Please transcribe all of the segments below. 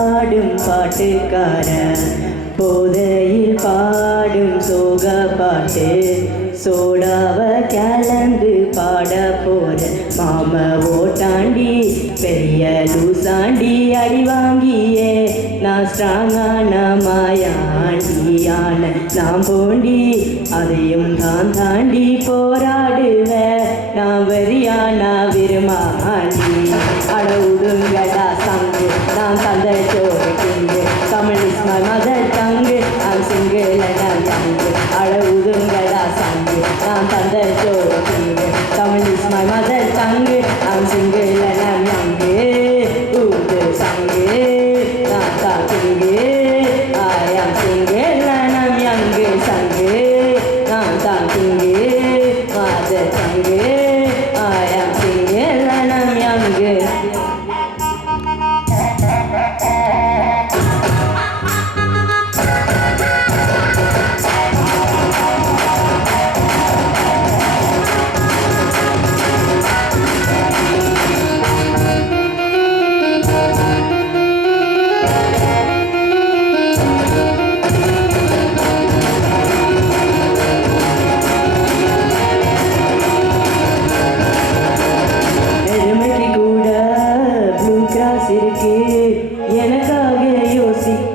பாடும் பாட்டுக்காரன் போதையில் பாடும் சோக பாட்டு. சோடாவ கலந்து பாட போற மாம ஓட்டாண்டி பெரிய லூசாண்டி அடி வாங்கியே. நான் ஸ்ட்ராங்கான மாயாண்டியான நான் போண்டி அதையும் தான் தாண்டி போராடுவேன் நான் வெறியான young அட உடுங்கடா சங்கு நான் தந்த சோறு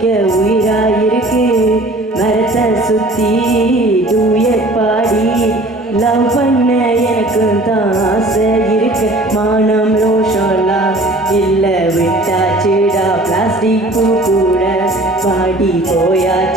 மிக்க உயிராயிருக்கு. மரத்தை சுத்தி தூயர் பாடி லவ் பண்ண எனக்கு தான் ஆசை இருக்கு. மானம் ரோஷாலா இல்லை விட்டாச்சுடா பிளாஸ்டிக் பூ கூட பாடி போயாச்சு.